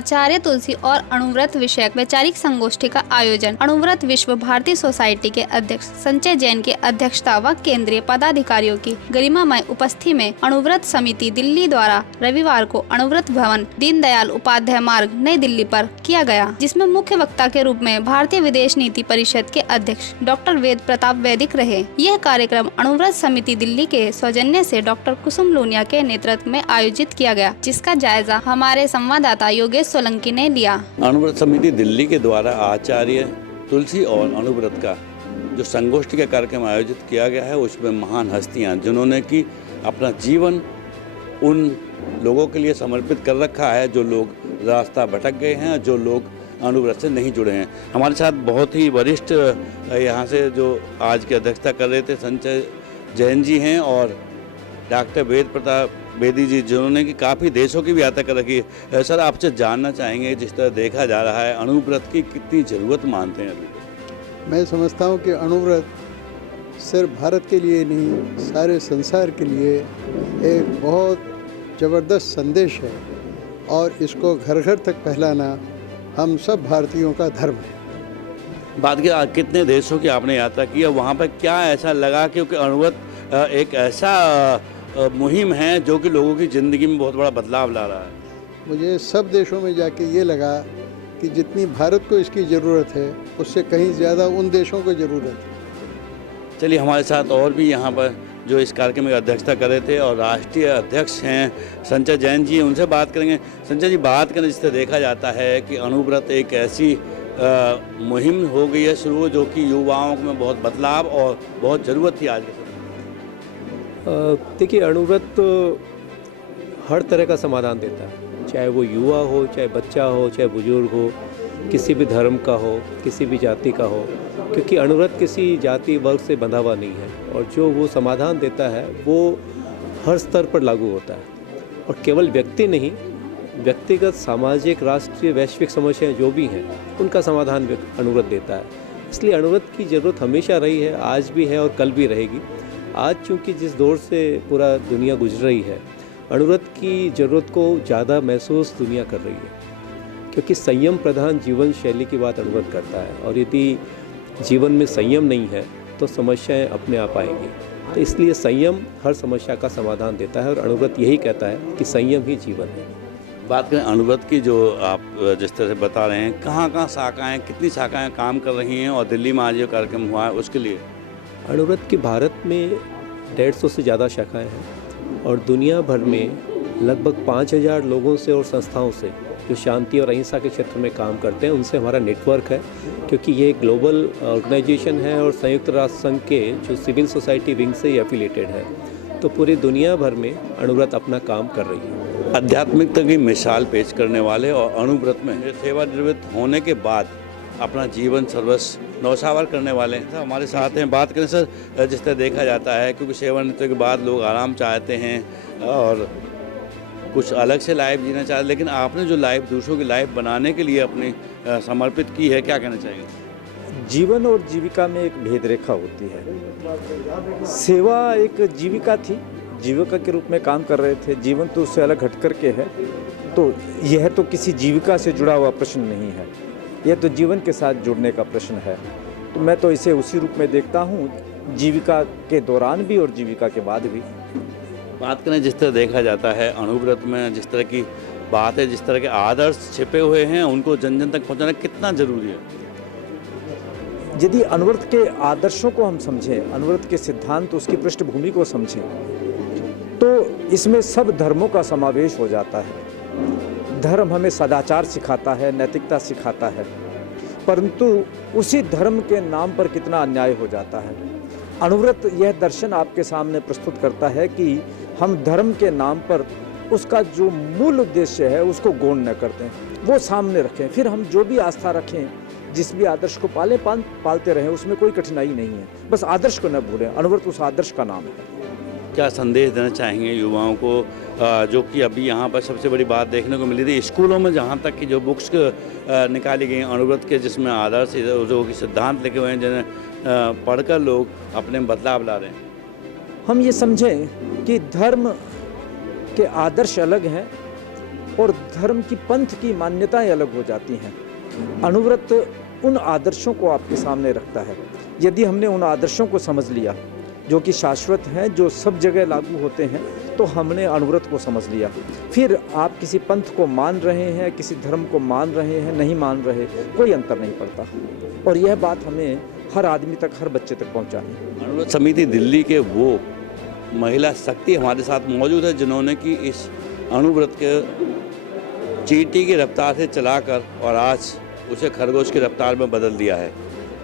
आचार्य तुलसी और अणुव्रत विषयक वैचारिक संगोष्ठी का आयोजन अणुव्रत विश्व भारती सोसाइटी के अध्यक्ष संजय जैन की अध्यक्षता व केंद्रीय पदाधिकारियों की गरिमामय उपस्थिति में अणुव्रत समिति दिल्ली द्वारा रविवार को अणुव्रत भवन दीनदयाल उपाध्याय मार्ग नई दिल्ली पर किया गया, जिसमें मुख्य वक्ता के रूप में भारतीय विदेश नीति परिषद के अध्यक्ष डॉक्टर वेद प्रताप वैदिक रहे। यह कार्यक्रम अणुव्रत समिति दिल्ली के सौजन्य से डॉक्टर कुसुम लूनिया के नेतृत्व में आयोजित किया गया, जिसका जायजा हमारे संवाददाता योगेश सोलंकी ने लिया। अणुव्रत समिति दिल्ली के द्वारा आचार्य तुलसी और अणुव्रत का जो संगोष्ठी का कार्यक्रम आयोजित किया गया है, उसमें महान हस्तियां जिन्होंने कि अपना जीवन उन लोगों के लिए समर्पित कर रखा है जो लोग रास्ता भटक गए हैं, जो लोग अणुव्रत से नहीं जुड़े हैं। हमारे साथ बहुत ही वरिष्ठ यहाँ से जो आज की अध्यक्षता कर रहे थे संजय जैन जी हैं और डॉक्टर वेद प्रताप बेदी जी जिन्होंने कि काफ़ी देशों की भी यात्रा कर रखी है। सर, आपसे जानना चाहेंगे, जिस तरह देखा जा रहा है अणुव्रत की कितनी ज़रूरत मानते हैं अभी? मैं समझता हूँ कि अणुव्रत सिर्फ भारत के लिए नहीं, सारे संसार के लिए एक बहुत ज़बरदस्त संदेश है और इसको घर घर तक फैलाना हम सब भारतीयों का धर्म है। बात की कितने देशों की आपने यात्रा की है, वहाँ पर क्या ऐसा लगा? क्योंकि अणुव्रत एक ऐसा मुहिम है जो कि लोगों की ज़िंदगी में बहुत बड़ा बदलाव ला रहा है। मुझे सब देशों में जाके ये लगा कि जितनी भारत को इसकी ज़रूरत है उससे कहीं ज़्यादा उन देशों को ज़रूरत है। चलिए, हमारे साथ और भी यहाँ पर जो इस कार्यक्रम की अध्यक्षता कर रहे थे और राष्ट्रीय अध्यक्ष हैं संजय जैन जी, उनसे बात करेंगे। संजय जी, बात करें, जिससे देखा जाता है कि अणुव्रत एक ऐसी मुहिम हो गई है शुरू, जो कि युवाओं में बहुत बदलाव और बहुत ज़रूरत थी आज के समय। देखिए, अणुव्रत तो हर तरह का समाधान देता है, चाहे वो युवा हो, चाहे बच्चा हो, चाहे बुजुर्ग हो, किसी भी धर्म का हो, किसी भी जाति का हो, क्योंकि अणुव्रत किसी जाति वर्ग से बंधा हुआ नहीं है और जो वो समाधान देता है वो हर स्तर पर लागू होता है और केवल व्यक्ति नहीं, व्यक्तिगत, सामाजिक, राष्ट्रीय, वैश्विक समस्याएं जो भी हैं उनका समाधान अणुव्रत देता है। इसलिए अणुव्रत की ज़रूरत हमेशा रही है, आज भी है और कल भी रहेगी। आज चूँकि जिस दौर से पूरा दुनिया गुजर रही है, अणुव्रत की ज़रूरत को ज़्यादा महसूस दुनिया कर रही है, क्योंकि संयम प्रधान जीवन शैली की बात अणुव्रत करता है और यदि जीवन में संयम नहीं है तो समस्याएं अपने आप आएंगी। तो इसलिए संयम हर समस्या का समाधान देता है और अणुव्रत यही कहता है कि संयम ही जीवन है। बात करें अणुव्रत की, जो आप जिस तरह से बता रहे हैं, कहाँ कहाँ शाखाएँ, कितनी शाखाएँ काम कर रही हैं और दिल्ली में आज जो कार्यक्रम हुआ है उसके लिए? अणुव्रत की भारत में 150 से ज़्यादा शाखाएं हैं और दुनिया भर में लगभग 5000 लोगों से और संस्थाओं से जो शांति और अहिंसा के क्षेत्र में काम करते हैं, उनसे हमारा नेटवर्क है, क्योंकि ये एक ग्लोबल ऑर्गेनाइजेशन है और संयुक्त राष्ट्र संघ के जो सिविल सोसाइटी विंग से ये एफिलेटेड है। तो पूरी दुनिया भर में अणुव्रत अपना काम कर रही है। आध्यात्मिकता की मिसाल पेश करने वाले और अणुव्रत में सेवानिवृत्त होने के बाद अपना जीवन सर्वस्व नौशावर करने वाले हैं हमारे साथ हैं। बात करें सर, जिस तरह देखा जाता है, क्योंकि सेवानिवृत्ति के बाद लोग आराम चाहते हैं और कुछ अलग से लाइफ जीना चाहते हैं, लेकिन आपने जो लाइफ दूसरों की लाइफ बनाने के लिए अपनी समर्पित की है, क्या कहना चाहिए? जीवन और जीविका में एक भेद रेखा होती है। सेवा एक जीविका थी, जीविका के रूप में काम कर रहे थे, जीवन तो उससे अलग हट कर के है। तो यह तो किसी जीविका से जुड़ा हुआ प्रश्न नहीं है, यह तो जीवन के साथ जुड़ने का प्रश्न है। तो मैं तो इसे उसी रूप में देखता हूँ, जीविका के दौरान भी और जीविका के बाद भी। बात करें, जिस तरह देखा जाता है अणुव्रत में जिस तरह की बात है, जिस तरह के आदर्श छिपे हुए हैं, उनको जन जन तक पहुँचाना कितना ज़रूरी है? यदि अणुव्रत के आदर्शों को हम समझें, अणुव्रत के सिद्धांत, उसकी पृष्ठभूमि को समझें, तो इसमें सब धर्मों का समावेश हो जाता है। धर्म हमें सदाचार सिखाता है, नैतिकता सिखाता है, परंतु उसी धर्म के नाम पर कितना अन्याय हो जाता है। अणुव्रत यह दर्शन आपके सामने प्रस्तुत करता है कि हम धर्म के नाम पर उसका जो मूल उद्देश्य है उसको गौण न करते हैं, वो सामने रखें। फिर हम जो भी आस्था रखें, जिस भी आदर्श को पालते रहें, उसमें कोई कठिनाई नहीं है, बस आदर्श को न भूलें। अणुव्रत उस आदर्श का नाम है। क्या संदेश देना चाहेंगे युवाओं को, जो कि अभी यहाँ पर सबसे बड़ी बात देखने को मिली थी स्कूलों में, जहाँ तक कि जो बुक्स निकाली गई अणुव्रत के, जिसमें आदर्श जो कि सिद्धांत लिखे हुए हैं, जिन्हें पढ़कर लोग अपने बदलाव ला रहे हैं? हम ये समझें कि धर्म के आदर्श अलग हैं और धर्म की पंथ की मान्यताएं अलग हो जाती हैं। अणुव्रत उन आदर्शों को आपके सामने रखता है। यदि हमने उन आदर्शों को समझ लिया जो कि शाश्वत हैं, जो सब जगह लागू होते हैं, तो हमने अणुव्रत को समझ लिया। फिर आप किसी पंथ को मान रहे हैं, किसी धर्म को मान रहे हैं, नहीं मान रहे, कोई अंतर नहीं पड़ता। और यह बात हमें हर आदमी तक, हर बच्चे तक पहुंचानी है। अणुव्रत समिति दिल्ली के वो महिला शक्ति हमारे साथ मौजूद है जिन्होंने कि इस अणुव्रत के चींटी की रफ्तार से चलाकर और आज उसे खरगोश की रफ्तार में बदल दिया है।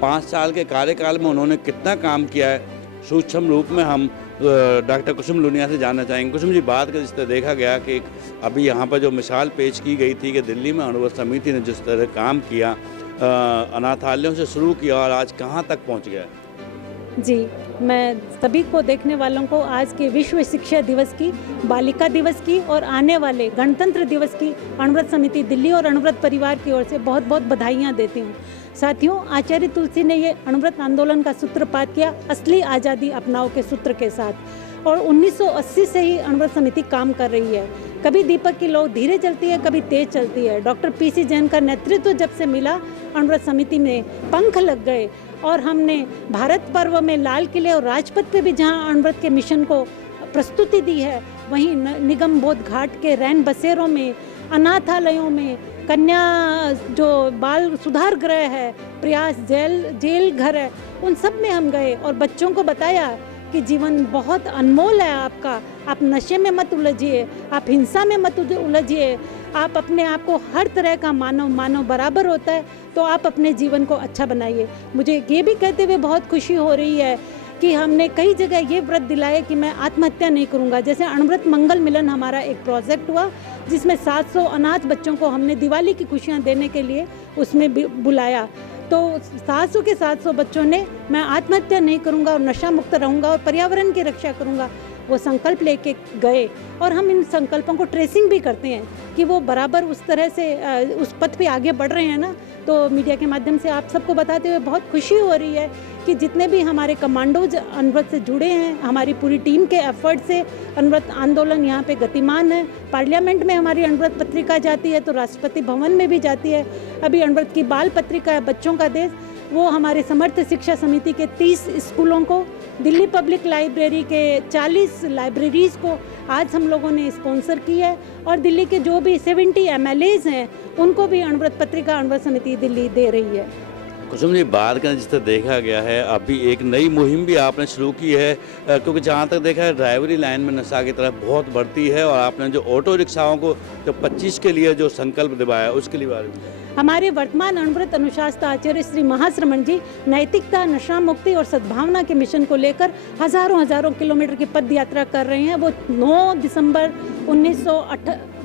5 साल के कार्यकाल में उन्होंने कितना काम किया है, सूक्ष्म रूप में हम डॉक्टर कुसुम लुनिया से जानना चाहेंगे। कुसुम जी, बात का जिस तरह देखा गया कि अभी यहाँ पर जो मिसाल पेश की गई थी कि दिल्ली में अणुव्रत समिति ने जिस तरह काम किया, अनाथालयों से शुरू किया और आज कहाँ तक पहुँच गया। जी, मैं सभी को, देखने वालों को आज के विश्व शिक्षा दिवस की, बालिका दिवस की और आने वाले गणतंत्र दिवस की अणुव्रत समिति दिल्ली और अणुव्रत परिवार की ओर से बहुत बहुत बधाइयाँ देती हूँ। साथियों, आचार्य तुलसी ने ये अणुव्रत आंदोलन का सूत्रपात किया असली आज़ादी अपनाओ के सूत्र के साथ, और 1980 से ही अणुव्रत समिति काम कर रही है। कभी दीपक की लौ धीरे चलती है, कभी तेज चलती है। डॉक्टर पीसी जैन का नेतृत्व जब से मिला, अणुव्रत समिति में पंख लग गए और हमने भारत पर्व में लाल किले और राजपथ पे भी जहां अणुव्रत के मिशन को प्रस्तुति दी है, वहीं निगम बोध घाट के रैन बसेरों में, अनाथालयों में, कन्या जो बाल सुधार गृह है, प्रयास जेल घर है, उन सब में हम गए और बच्चों को बताया कि जीवन बहुत अनमोल है आपका। आप नशे में मत उलझिए, आप हिंसा में मत उलझिए, आप अपने आप को हर तरह का मानव बराबर होता है, तो आप अपने जीवन को अच्छा बनाइए। मुझे ये भी कहते हुए बहुत खुशी हो रही है कि हमने कई जगह ये व्रत दिलाया कि मैं आत्महत्या नहीं करूँगा। जैसे अणुव्रत मंगल मिलन हमारा एक प्रोजेक्ट हुआ जिसमें 700 अनाथ बच्चों को हमने दिवाली की खुशियाँ देने के लिए उसमें बुलाया। तो 700 के 700 बच्चों ने मैं आत्महत्या नहीं करूँगा और नशा मुक्त रहूँगा और पर्यावरण की रक्षा करूँगा, वो संकल्प लेके गए। और हम इन संकल्पों को ट्रेसिंग भी करते हैं कि वो बराबर उस तरह से उस पथ पे आगे बढ़ रहे हैं ना। तो मीडिया के माध्यम से आप सबको बताते हुए बहुत खुशी हो रही है कि जितने भी हमारे कमांडोज अणुव्रत से जुड़े हैं, हमारी पूरी टीम के एफर्ट से अणुव्रत आंदोलन यहाँ पे गतिमान है। पार्लियामेंट में हमारी अणुव्रत पत्रिका जाती है तो राष्ट्रपति भवन में भी जाती है। अभी अणुव्रत की बाल पत्रिका है बच्चों का देश, वो हमारे समर्थ शिक्षा समिति के 30 स्कूलों को, दिल्ली पब्लिक लाइब्रेरी के 40 लाइब्रेरीज़ को आज हम लोगों ने स्पॉन्सर की है। और दिल्ली के जो भी 70 MLAs हैं उनको भी अणुव्रत पत्रिका अणुव्रत समिति दिल्ली दे रही है। कुसुम जी, बात करें जिस तरह देखा गया है, अभी एक नई मुहिम भी आपने शुरू की है, क्योंकि जहाँ तक देखा है ड्राइवरी लाइन में नशा की तरफ बहुत बढ़ती है, और आपने जो ऑटो रिक्शाओं को जो 25 के लिए जो संकल्प दिवाया उसके लिए बारे में हमारे वर्तमान अणुव्रत अनुशास्ता आचार्य श्री महाश्रमण जी नैतिकता, नशा मुक्ति और सद्भावना के मिशन को लेकर हजारों किलोमीटर की पद यात्रा कर रहे हैं। वो 9 दिसंबर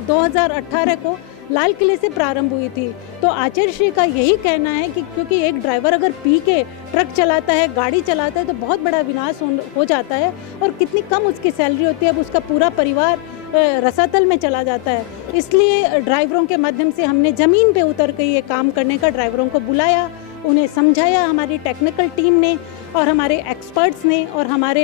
2018 को लाल किले से प्रारंभ हुई थी। तो आचार्य श्री का यही कहना है कि क्योंकि एक ड्राइवर अगर पी के ट्रक चलाता है, गाड़ी चलाता है, तो बहुत बड़ा विनाश हो जाता है और कितनी कम उसकी सैलरी होती है, अब उसका पूरा परिवार रसातल में चला जाता है। इसलिए ड्राइवरों के माध्यम से हमने ज़मीन पे उतर के ये काम करने का ड्राइवरों को बुलाया, उन्हें समझाया। हमारी टेक्निकल टीम ने और हमारे एक्सपर्ट्स ने और हमारे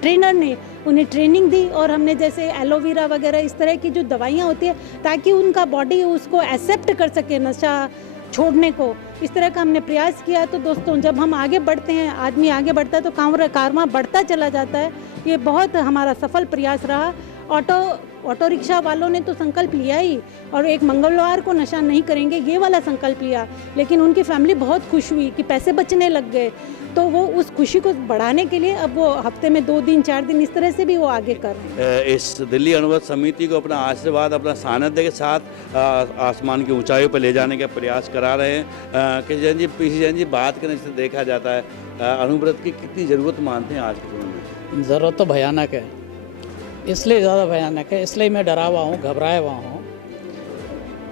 ट्रेनर ने उन्हें ट्रेनिंग दी, और हमने जैसे एलोवेरा वगैरह इस तरह की जो दवाइयाँ होती है ताकि उनका बॉडी उसको एक्सेप्ट कर सके नशा छोड़ने को, इस तरह का हमने प्रयास किया। तो दोस्तों, जब हम आगे बढ़ते हैं, आदमी आगे बढ़ता है तो कारवां बढ़ता चला जाता है। ये बहुत हमारा सफल प्रयास रहा। ऑटो रिक्शा वालों ने तो संकल्प लिया ही, और एक मंगलवार को नशा नहीं करेंगे ये वाला संकल्प लिया, लेकिन उनकी फैमिली बहुत खुश हुई कि पैसे बचने लग गए। तो वो उस खुशी को बढ़ाने के लिए अब वो हफ्ते में 2 दिन 4 दिन इस तरह से भी वो आगे कर रहे हैं। इस दिल्ली अणुव्रत समिति को अपना आशीर्वाद, अपना सानिध्य के साथ आसमान की ऊंचाइयों पर ले जाने का प्रयास करा रहे हैं। कि जैन जी, पीसी जैन जी, बात करने से देखा जाता है अणुव्रत की कितनी ज़रूरत मानते हैं आज के समय में? ज़रूरत तो भयानक है, इसलिए ज़्यादा भयानक है, इसलिए मैं डरा हुआ हूँ, घबराया हुआ हूँ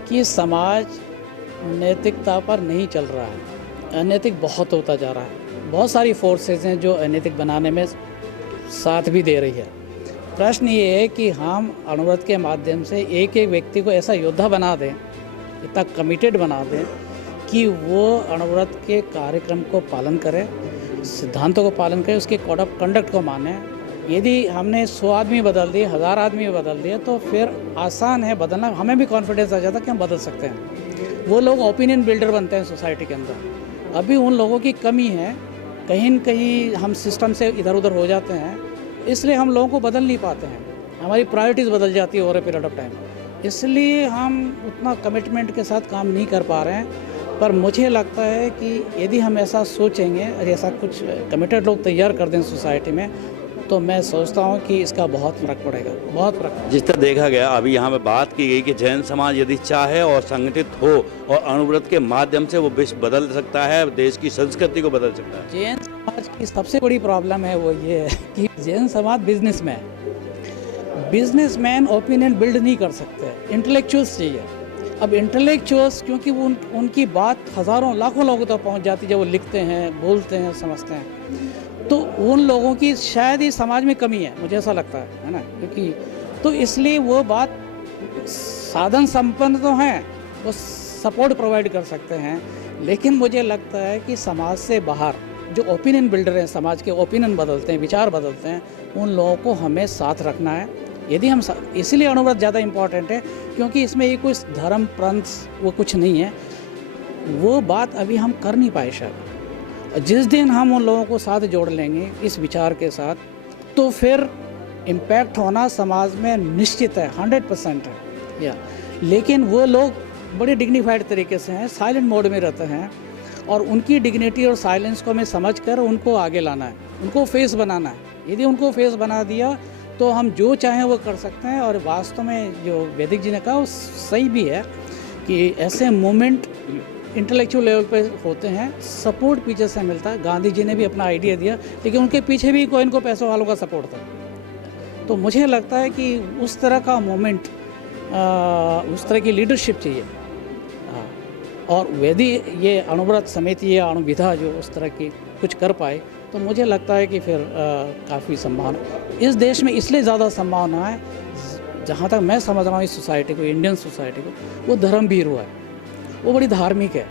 कि समाज नैतिकता पर नहीं चल रहा है, अनैतिक बहुत होता जा रहा है। बहुत सारी फोर्सेस हैं जो अनैतिक बनाने में साथ भी दे रही है। प्रश्न ये है कि हम अणुव्रत के माध्यम से एक एक व्यक्ति को ऐसा योद्धा बना दें, इतना कमिटेड बना दें कि वो अणुव्रत के कार्यक्रम को पालन करे, सिद्धांतों को पालन करे, उसके कोड ऑफ कंडक्ट को माने, यदि हमने 100 आदमी बदल दिए, 1000 आदमी बदल दिए, तो फिर आसान है बदलना। हमें भी कॉन्फिडेंस आ जाता है कि हम बदल सकते हैं। वो लोग ओपिनियन बिल्डर बनते हैं सोसाइटी के अंदर। अभी उन लोगों की कमी है, कहीं न कहीं हम सिस्टम से इधर उधर हो जाते हैं, इसलिए हम लोगों को बदल नहीं पाते हैं। हमारी प्रायोरिटीज़ बदल जाती है over a period of time, इसलिए हम उतना कमिटमेंट के साथ काम नहीं कर पा रहे हैं। पर मुझे लगता है कि यदि हम ऐसा सोचेंगे और ऐसा कुछ कमिटेड लोग तैयार कर दें सोसाइटी में, तो मैं सोचता हूँ कि इसका बहुत फ़र्क पड़ेगा, बहुत फ़र्क। जिस तरह देखा गया अभी यहाँ पे बात की गई कि जैन समाज यदि चाहे और संगठित हो और अणुव्रत के माध्यम से वो विश्व बदल सकता है, देश की संस्कृति को बदल सकता है। जैन समाज की सबसे बड़ी प्रॉब्लम है वो ये है कि जैन समाज बिजनेसमैन ओपिनियन बिल्ड नहीं कर सकते, इंटेलेक्चुअल्स चाहिए। अब इंटेलेक्चुअल्स क्योंकि वो उनकी बात हज़ारों लाखों लोगों तक पहुंच जाती है जब वो लिखते हैं, बोलते हैं, समझते हैं, तो उन लोगों की शायद ही समाज में कमी है, मुझे ऐसा लगता है ना। क्योंकि तो इसलिए वो बात साधन संपन्न तो हैं, वो सपोर्ट प्रोवाइड कर सकते हैं, लेकिन मुझे लगता है कि समाज से बाहर जो ओपिनियन बिल्डर हैं, समाज के ओपिनियन बदलते हैं, विचार बदलते हैं, उन लोगों को हमें साथ रखना है। यदि हम इसलिए अणुव्रत ज़्यादा इम्पॉर्टेंट है क्योंकि इसमें ये कुछ धर्म पंथ वो कुछ नहीं है, वो बात अभी हम कर नहीं पाए शायद। जिस दिन हम उन लोगों को साथ जोड़ लेंगे इस विचार के साथ, तो फिर इम्पैक्ट होना समाज में निश्चित है, 100% है या। लेकिन वो लोग बड़े डिग्निफाइड तरीके से हैं, साइलेंट मोड में रहते हैं, और उनकी डिग्निटी और साइलेंस को हमें समझकर उनको आगे लाना है, उनको फेस बनाना है। यदि उनको फेस बना दिया तो हम जो चाहें वो कर सकते हैं। और वास्तव में जो वैदिक जी ने कहा वो सही भी है कि ऐसे मूवमेंट इंटेलेक्चुअल लेवल पे होते हैं, सपोर्ट पीछे से मिलता है। गांधी जी ने भी अपना आइडिया दिया, लेकिन उनके पीछे भी कोई इनको पैसों वालों का सपोर्ट था। तो मुझे लगता है कि उस तरह का मूवमेंट, उस तरह की लीडरशिप चाहिए। और यदि ये अणुव्रत समिति या अणुविधा जो उस तरह की कुछ कर पाए, तो मुझे लगता है कि फिर काफ़ी संभावना इस देश में इसलिए ज़्यादा संभावना है, जहाँ तक मैं समझ रहा हूँ इस सोसाइटी को, इंडियन सोसाइटी को, वो धर्मवीर हुआ है, वो बड़ी धार्मिक है,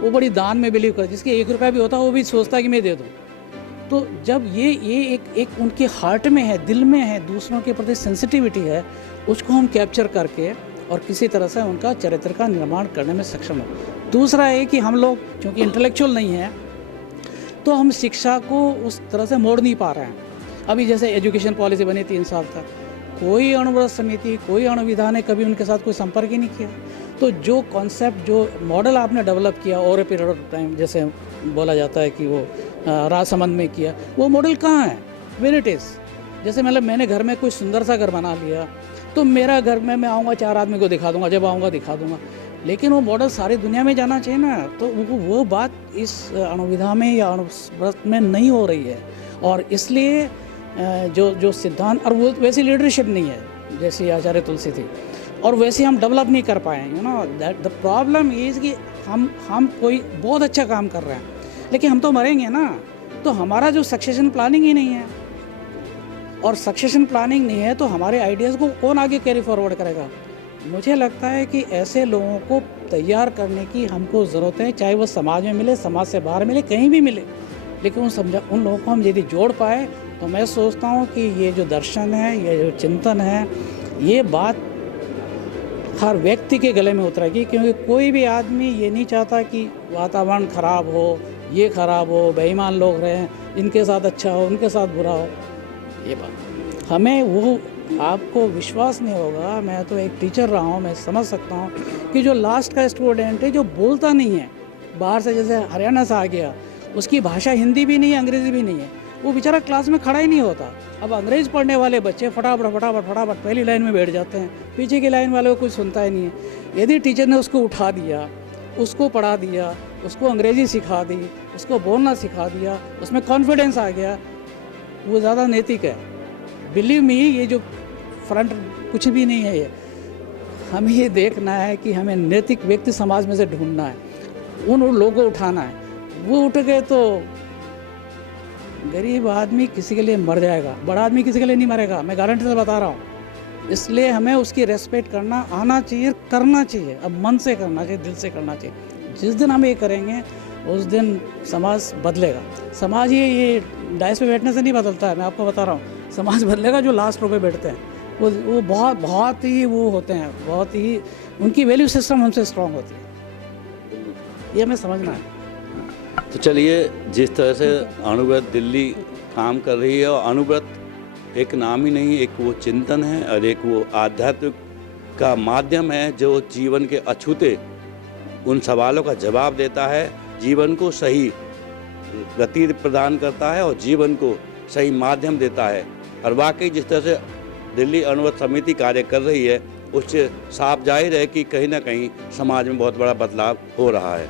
वो बड़ी दान में बिलीव कर, जिसके 1 रुपया भी होता है वो भी सोचता है कि मैं दे दूँ। तो जब ये एक उनके हार्ट में है, दिल में है, दूसरों के प्रति सेंसिटिविटी है, उसको हम कैप्चर करके और किसी तरह से उनका चरित्र का निर्माण करने में सक्षम हो। दूसरा है कि हम लोग चूँकि इंटेलेक्चुअल नहीं हैं, तो हम शिक्षा को उस तरह से मोड़ नहीं पा रहे हैं। अभी जैसे एजुकेशन पॉलिसी बनी 3 साल तक, कोई अणुव्रत समिति, कोई अणुविधा ने कभी उनके साथ कोई संपर्क ही नहीं किया। तो जो कॉन्सेप्ट, जो मॉडल आपने डेवलप किया over a period of time, जैसे बोला जाता है कि वो राजसमंद में किया, वो मॉडल कहाँ है? Where it is. जैसे मतलब मैंने घर में कोई सुंदर सा घर बना लिया, तो मेरा घर में मैं आऊँगा 4 आदमी को दिखा दूँगा, जब आऊँगा दिखा दूँगा, लेकिन वो मॉडल सारी दुनिया में जाना चाहिए ना। तो वो बात इस अणुविधा में या अणुव्रत में नहीं हो रही है। और इसलिए जो सिद्धांत, और वो वैसी लीडरशिप नहीं है जैसी आचार्य तुलसी थी, और वैसे हम डेवलप नहीं कर पाए। You know that the problem is कि हम कोई बहुत अच्छा काम कर रहे हैं, लेकिन हम तो मरेंगे ना, तो हमारा जो सक्सेशन प्लानिंग ही नहीं है, और सक्सेशन प्लानिंग नहीं है तो हमारे आइडियाज़ को कौन आगे कैरी फॉरवर्ड करेगा? मुझे लगता है कि ऐसे लोगों को तैयार करने की हमको ज़रूरत है, चाहे वो समाज में मिले, समाज से बाहर मिले, कहीं भी मिले, लेकिन उन लोगों को हम यदि जोड़ पाए, तो मैं सोचता हूँ कि ये जो दर्शन है, ये जो चिंतन है, ये बात हर व्यक्ति के गले में उतरेगी। क्योंकि कोई भी आदमी ये नहीं चाहता कि वातावरण ख़राब हो, ये ख़राब हो, बेईमान लोग रहें, इनके साथ अच्छा हो, उनके साथ बुरा हो। ये बात हमें, वो आपको विश्वास नहीं होगा, मैं तो एक टीचर रहा हूँ, मैं समझ सकता हूँ कि जो लास्ट का स्टूडेंट है, जो बोलता नहीं है, बाहर से जैसे हरियाणा से आ गया, उसकी भाषा हिंदी भी नहीं है, अंग्रेज़ी भी नहीं है, वो बेचारा क्लास में खड़ा ही नहीं होता। अब अंग्रेज़ पढ़ने वाले बच्चे फटाफट पहली लाइन में बैठ जाते हैं, पीछे की लाइन वाले को कुछ सुनता ही नहीं है। यदि टीचर ने उसको उठा दिया, उसको पढ़ा दिया, उसको अंग्रेज़ी सिखा दी, उसको बोलना सिखा दिया, उसमें कॉन्फिडेंस आ गया, वो ज़्यादा नैतिक है। बिलीव मी, ये जो फ्रंट कुछ भी नहीं है, ये हमें ये देखना है कि हमें नैतिक व्यक्ति समाज में से ढूंढना है, उन लोगों को उठाना है। वो उठ गए तो गरीब आदमी किसी के लिए मर जाएगा, बड़ा आदमी किसी के लिए नहीं मरेगा, मैं गारंटी से बता रहा हूँ। इसलिए हमें उसकी रेस्पेक्ट करना आना चाहिए, करना चाहिए, अब मन से करना चाहिए, दिल से करना चाहिए। जिस दिन हम ये करेंगे उस दिन समाज बदलेगा। समाज ये डाइस पे बैठने से नहीं बदलता है, मैं आपको बता रहा हूँ। समाज बदलेगा जो लास्ट रो पे बैठते हैं। वो बहुत ही वो होते हैं, बहुत ही उनकी वैल्यू सिस्टम हमसे स्ट्रांग होती है, ये हमें समझना है। तो चलिए, जिस तरह से अणुव्रत दिल्ली काम कर रही है, और अणुव्रत एक नाम ही नहीं, एक वो चिंतन है और एक वो आध्यात्मिक का माध्यम है जो जीवन के अछूते उन सवालों का जवाब देता है, जीवन को सही गति प्रदान करता है और जीवन को सही माध्यम देता है। और वाकई जिस तरह से दिल्ली अणुव्रत समिति कार्य कर रही है, उससे साफ जाहिर है कि कहीं ना कहीं समाज में बहुत बड़ा बदलाव हो रहा है।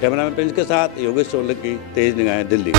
कैमरामैन प्रिंस के साथ योगेश सोलंकी, तेज निगाहें, दिल्ली।